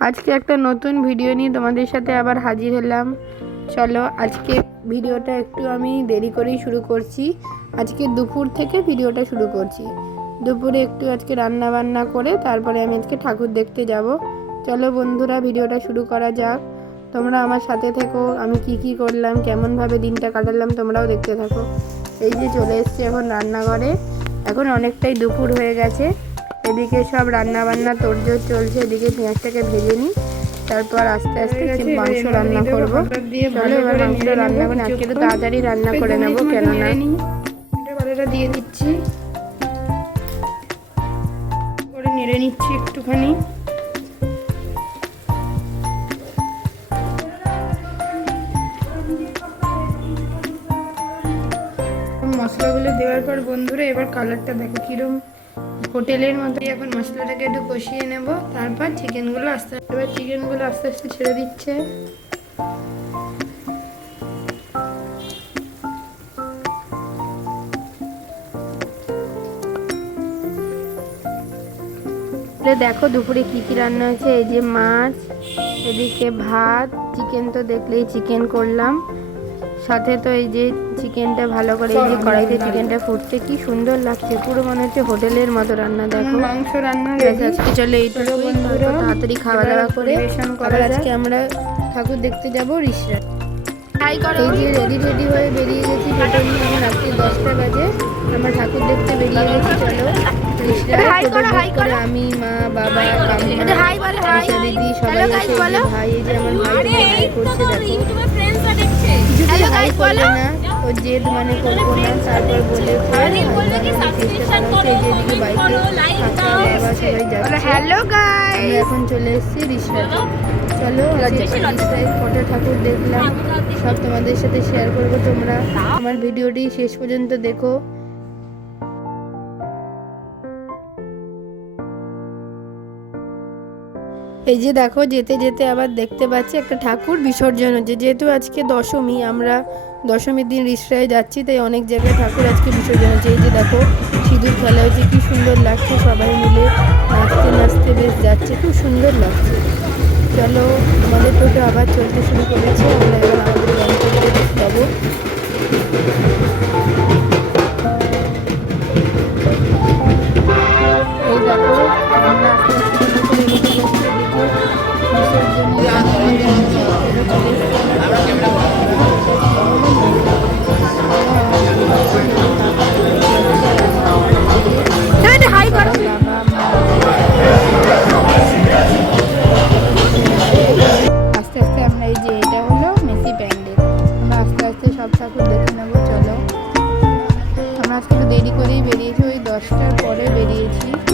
আজকে একটা নতুন ভিডিও নিয়ে তোমাদের সাথে আবার হাজির হলাম। চলো আজকে ভিডিওটা একটু আমি দেরি করেই শুরু করছি। আজকে দুপুর থেকে ভিডিওটা শুরু করছি। দুপুরে একটু আজকে রান্না বান্না করে তারপরে আমি আজকে ঠাকুর দেখতে যাব। চলো বন্ধুরা, ভিডিওটা শুরু করা যাক। তোমরা আমার সাথে থেকো, আমি কি কি করলাম, কেমনভাবে দিনটা কাটালাম তোমরাও দেখতে থাকো। এই যে চলে এসছে এখন রান্নাঘরে। এখন অনেকটাই দুপুর হয়ে গেছে। এদিকে সব রান্না বান্না তোড়জোড় চলছে এদিকে পেঁয়াজটাকে ভেজে নিই। তারপর আস্তে আস্তে মাংস রান্না করব। চলো এবার মাংস রান্না করে। আজকে একটু তাড়াতাড়ি রান্না করে নেব কেননা দিয়ে দিচ্ছি। করে নেড়ে নিচ্ছি একটুখানি। মশলাগুলো দেওয়ার পর বন্ধুরা এবার কালারটা দেখো কিরম। হোটেলের মতো এখন মশলাটাকে একটু কষিয়ে নেব। তারপর চিকেনগুলো আস্তে আস্তে, এবার চিকেনগুলো আস্তে আস্তে ছেড়ে দিচ্ছে। দেখো দুপুরে কি কি রান্না হয়েছে, এই যে মাছ, এদিকে ভাত চিকেন তো দেখলেই চিকেন করলাম। সাথে তো এই যে চিকেনটা ভালো করে এই যে কড়াইতে চিকেনটা ফুটছে কি সুন্দর লাগছে। পুরো মনে হচ্ছে হোটেলের মতো রান্না দেখো। মাংস রান্না আজকে চলে এইটুকু বন্ধুরা, তাড়াতাড়ি খাওয়া দাওয়া করে আবার। আজকে আমরা ঠাকুর দেখতে যাব রিসরা এই যে রেডি রেডি হয়ে বেরিয়ে গেছি টোটো নিয়ে এখন রাত্রি দশটা বাজে। আমরা ঠাকুর দেখতে বেরিয়ে গেছি চলো। করে আমি মা বাবা কাম্মা দিদি সবাই আছে ভাই এই যে আমার ভাই করছে দেখো। কিছুতেই হাই করবে না ও জেদ মানে করব না তারপর বলে চেষ্টা করা হচ্ছে এই যে এদিকে বাইকে কাকা বাবা সবাই যাচ্ছে। হ্যালো গাইস আমরা এখন চলে এসেছি রিসরাতে। চলো কটা ঠাকুর দেখলাম সব তোমাদের সাথে শেয়ার করব তোমরা। আমার ভিডিওটি শেষ পর্যন্ত দেখো। এই যে দেখো, যেতে যেতে আবার দেখতে পাচ্ছি একটা ঠাকুর বিসর্জন হচ্ছে। যেহেতু আজকে দশমী, আমরা দশমীর দিন রিসরায় যাচ্ছি, তাই অনেক জায়গায় ঠাকুর আজকে বিসর্জন হচ্ছে। এই যে দেখো, সিঁদুর খেলা হচ্ছে, কি সুন্দর লাগছে, সবাই মিলে নাচতে নাচতে বেশ যাচ্ছে, খুব সুন্দর লাগছে। চলো, আমাদের টোটো আবার চলতে শুরু করেছে, আমরা এবার আমাদের গন্তব্যে যাব। এই দেখো, আমরা আজকে একটু দেরি করেই বেরিয়েছি ওই দশটার পরে বেরিয়েছি।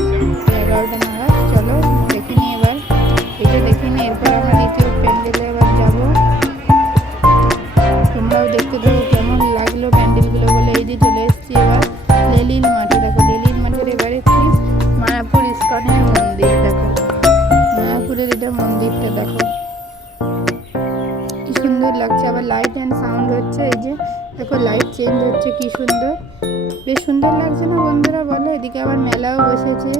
সুন্দর লাগছে, আবার লাইট অ্যান্ড সাউন্ড হচ্ছে, এই যে দেখো লাইট চেঞ্জ হচ্ছে, কি সুন্দর। বেশ সুন্দর লাগছে না বন্ধুরা বলো? এদিকে আবার মেলাও বসেছে।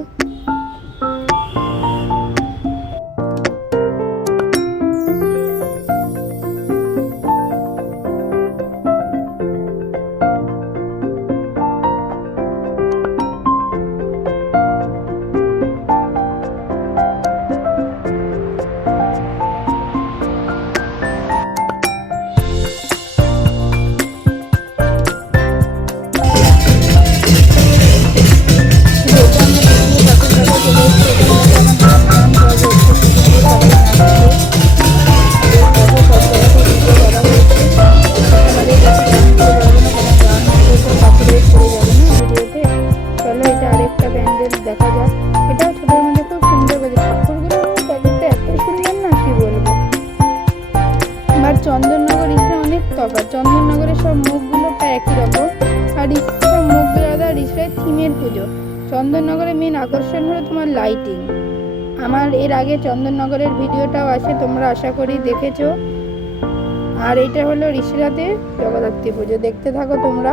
আরেকটা দেখা যাক এটাও মধ্যে খুব সুন্দর করে ঠাকুরগুলো প্যাকেটটা এত সুন্দর না, কি বলব? আর চন্দননগর ইসরা অনেক তফাৎ। চন্দননগরের সব মুখগুলো প্রায় একই রকম। আর ইসরা মুখগুলো আলাদা আর ইসরায় থিমের পুজো। চন্দননগরের মেন আকর্ষণ হলো তোমার লাইটিং আমার এর আগে চন্দননগরের ভিডিওটাও আছে, তোমরা আশা করি দেখেছ। আর এটা হলো ঋষিরাতে জগদ্ধাত্রী পুজো। দেখতে থাকো তোমরা।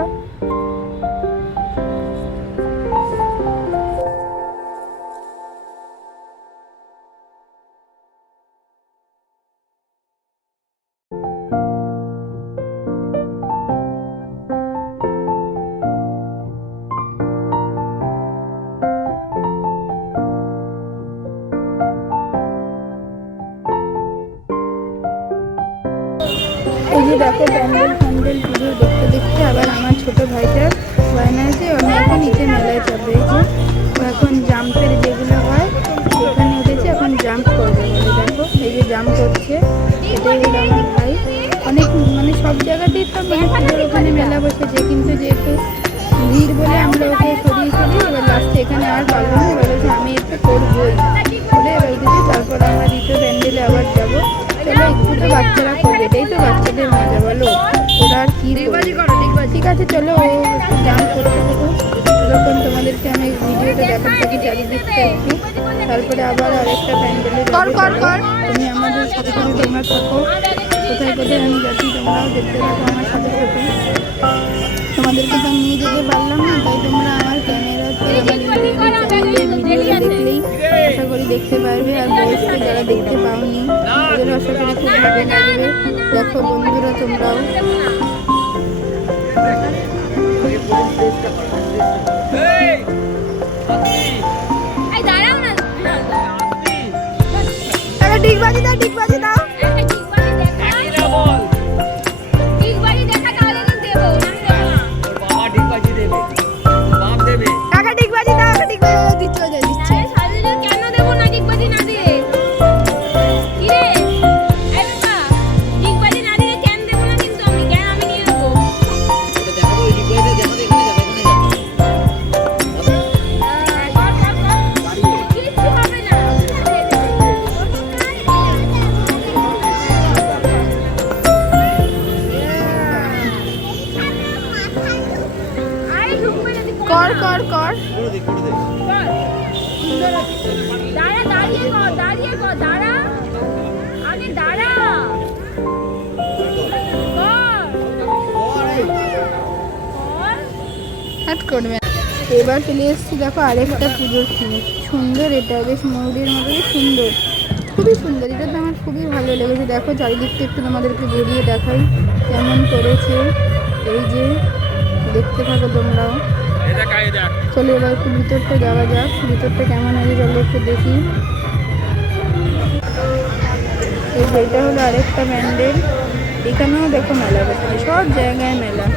যে দেখো প্যান্ডেল ফ্যান্ডেল পুজো দেখতে দেখতে আবার আমার ছোট ভাইটার বায়না আছে আমি এখন নিচে মেলায় যাবে। এই যে এখন জাম্পের যেগুলো হয়, এখানে উঠেছে, এখন জাম্প করবে দেখো, এই যে জাম্প করছে, এটাই হলো আমার ভাই। অনেক মানে সব জায়গাতেই তো মানে পুজোর ওখানে মেলা বসেছে, কিন্তু যেহেতু ভিড় বলে আমরা ওকে সরিয়ে সরিয়ে এবার লাস্টে এখানে আর পারব না। বলেছে, আমি একটু করবোই। বলে এবার তারপর আমরা দ্বিতীয় প্যান্ডেলে আবার যাব। চলো, একটু তো বাচ্চারা করবে, এটাই তো বাচ্চাদের আছে চলো গান করতে থাকো। তখন তোমাদেরকে আমি ভিডিওটা দেখাতে থাকি চারিদিকটা একটু তারপরে আবার আরেকটা প্যান্ডেলে তুমি আমাদের সাথে সাথে তোমরা থাকো। কোথায় কোথায় আমি যাচ্ছি তোমরাও দেখতে থাকো আমার সাথে সাথে তোমাদেরকে তো নিয়ে যেতে পারলাম না তাই তোমরা আমার ক্যামেরাতে আমার দেখলেই আশা করি দেখতে পারবে। আর বয়সকে যারা দেখতে পাওনি তাদের আশা করি খুব ভালো লাগবে। দেখো বন্ধুরা তোমরাও। ডিগবাজি দাও ডিগবাজি দাও। না। ডিগবাজি দাও টাকা ডিগবাজি দিচ্ছ দিচ্ছে। হাট করবে। এবার চলে এসেছি দেখো আরেকটা পুজোর থিমে সুন্দর এটা, বেশ ময়ূরের মতো সুন্দর। খুবই সুন্দর, এটা তো আমার খুবই ভালো লেগেছে। দেখো চারিদিকটা একটু তোমাদেরকে ঘুরিয়ে দেখাই কেমন করেছে। এই যে, দেখতে থাকো তোমরাও। চলো এবার একটু ভিতরটা যাওয়া যাক, ভিতরটা কেমন হয়েছে চলো একটু দেখি। এই এটা হলো আরেকটা প্যান্ডেল। এখানেও দেখো মেলা বসেছে সব জায়গায় মেলা।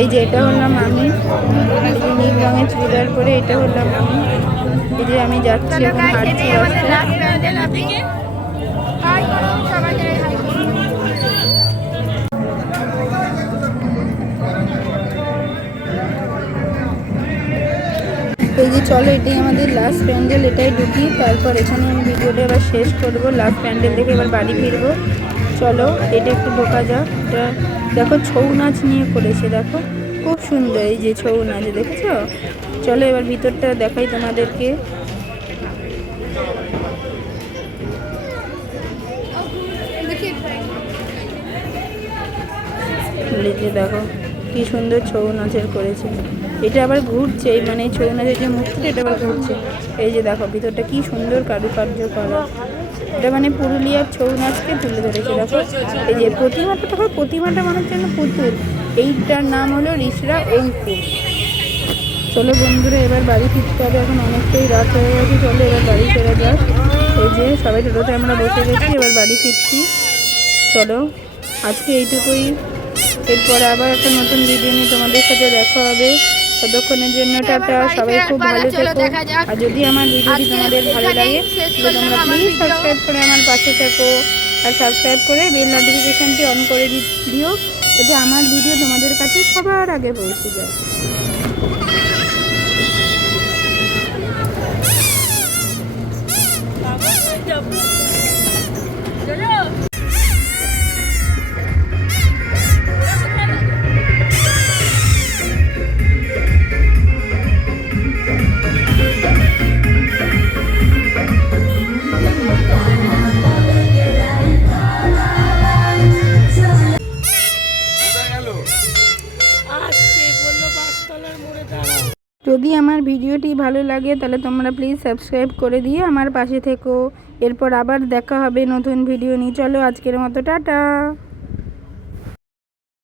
এই যে এটা হলাম আমি নীল রঙের চুড়িদার পরে এটা হলাম আমি এই যে আমি যাচ্ছি এখন হাঁটছি এই যে চলো এটাই আমাদের লাস্ট প্যান্ডেল এটাই ঢুকি তারপর এখানে আমি ভিডিওটা এবার শেষ করব লাস্ট প্যান্ডেল দেখে এবার বাড়ি ফিরবো। চলো, এটা একটু ঢোকা যাক। এটা দেখো ছৌ নাচ নিয়ে করেছে, দেখো। খুব সুন্দর এই যে ছৌ নাচ, দেখেছ? চলো এবার ভিতরটা দেখাই তোমাদেরকে। দেখো, কি সুন্দর ছৌ নাচের করেছে। এটা আবার ঘুরছে মানে ছৌ নাচের যে মুখটা এটা আবার ঘুরছে। এই যে দেখো, ভিতরটা কি সুন্দর কারুকার্য করা। এটা মানে পুরুলিয়ার ছৌ নাচকে তুলে ধরেছে, দেখো। এই যে প্রতিমাটা, দেখো, প্রতিমাটা মনে জন্য পুতুল। এইটার নাম হলো রিসরা অঙ্কুর চলো বন্ধুরা, এবার বাড়ি ফিরতে হবে, এখন অনেকটাই রাত হয়ে গেছে, চলো এবার বাড়ি ফেরা যাক। এই যে সবাই টোটোতে আমরা বসে গেছি, এবার বাড়ি ফিরছি। চলো, আজকে এইটুকুই। এরপরে আবার একটা নতুন ভিডিও নিয়ে তোমাদের সাথে দেখা হবে। ততক্ষণের জন্য টাটা সবাই খুব ভালো থেকো। আর যদি আমার ভিডিওটি তোমাদের ভালো লাগে তো তোমরা প্লিজ সাবস্ক্রাইব করে আমার পাশে থাকো আর সাবস্ক্রাইব করে বেল নোটিফিকেশানটি অন করে দি- দিও যাতে আমার ভিডিও তোমাদের কাছে সবার আগে পৌঁছে যায়। আমার ভিডিওটি ভালো লাগে, তাহলে তোমরা প্লিজ সাবস্ক্রাইব করে দিয়ে আমার পাশে থেকো। এরপর আবার দেখা হবে নতুন ভিডিও নিয়ে। চলো আজকের মতো, টাটা!